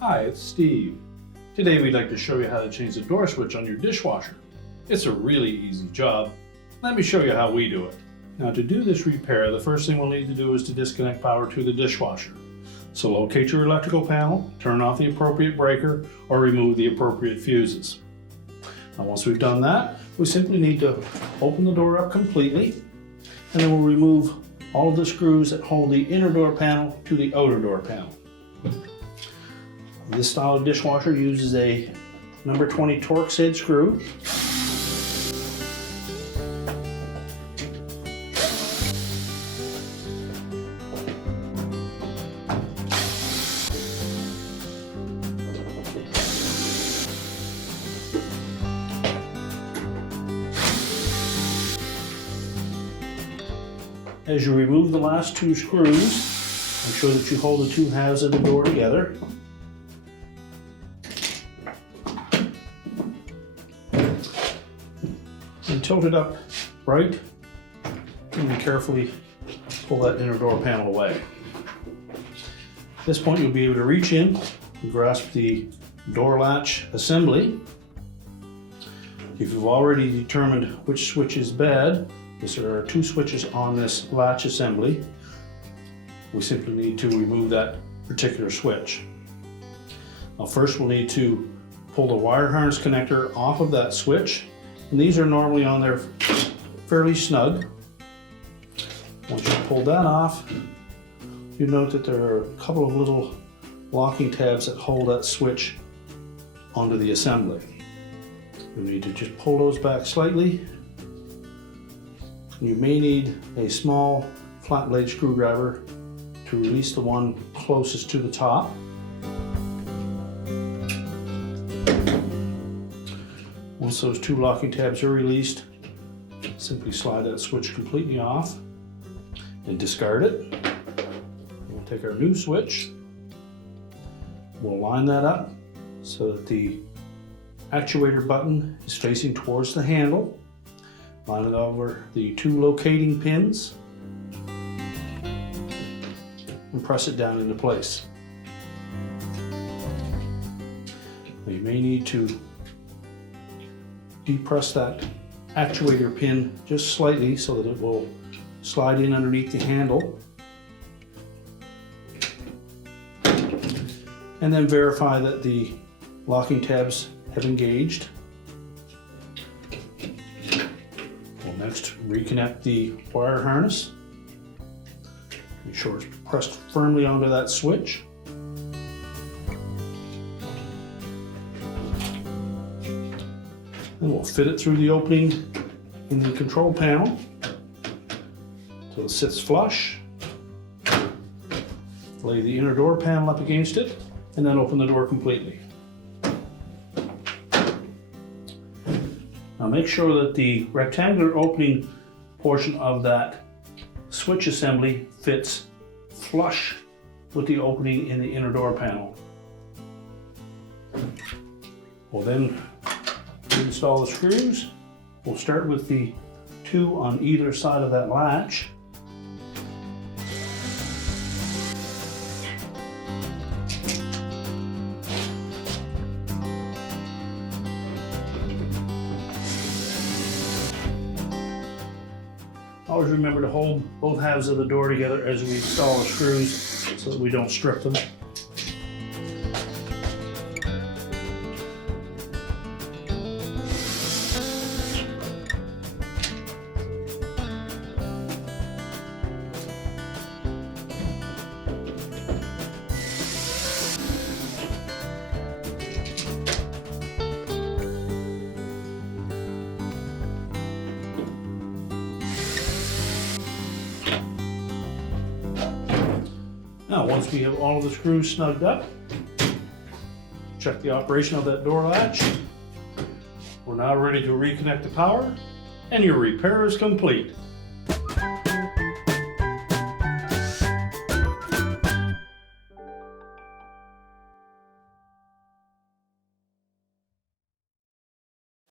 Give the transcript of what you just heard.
Hi, it's Steve. Today we'd like to show you how to change the door switch on your dishwasher. It's a really easy job. Let me show you how we do it. Now to do this repair, the first thing we'll need to do is to disconnect power to the dishwasher. So locate your electrical panel, turn off the appropriate breaker, or remove the appropriate fuses. Now once we've done that, we simply need to open the door up completely, and then we'll remove all of the screws that hold the inner door panel to the outer door panel. This style of dishwasher uses a number 20 Torx head screw. As you remove the last two screws, make sure that you hold the two halves of the door together. And tilt it up right, and carefully pull that inner door panel away. At this point you'll be able to reach in and grasp the door latch assembly. If you've already determined which switch is bad, because there are two switches on this latch assembly, we simply need to remove that particular switch. Now first we'll need to pull the wire harness connector off of that switch. And these are normally on there fairly snug. Once you pull that off, you note that there are a couple of little locking tabs that hold that switch onto the assembly. You need to just pull those back slightly. You may need a small flat blade screwdriver to release the one closest to the top. Once those two locking tabs are released, simply slide that switch completely off and discard it. We'll take our new switch. We'll line that up so that the actuator button is facing towards the handle. Line it over the two locating pins and press it down into place. Now you may need to depress that actuator pin just slightly so that it will slide in underneath the handle. And then verify that the locking tabs have engaged. We'll next reconnect the wire harness. Make sure it's pressed firmly onto that switch. Then we'll fit it through the opening in the control panel so it sits flush. Lay the inner door panel up against it and then open the door completely. Now make sure that the rectangular opening portion of that switch assembly fits flush with the opening in the inner door panel. We'll then install the screws. We'll start with the two on either side of that latch. Always remember to hold both halves of the door together as we install the screws so that we don't strip them. Now, once we have all of the screws snugged up, check the operation of that door latch. We're now ready to reconnect the power, and your repair is complete.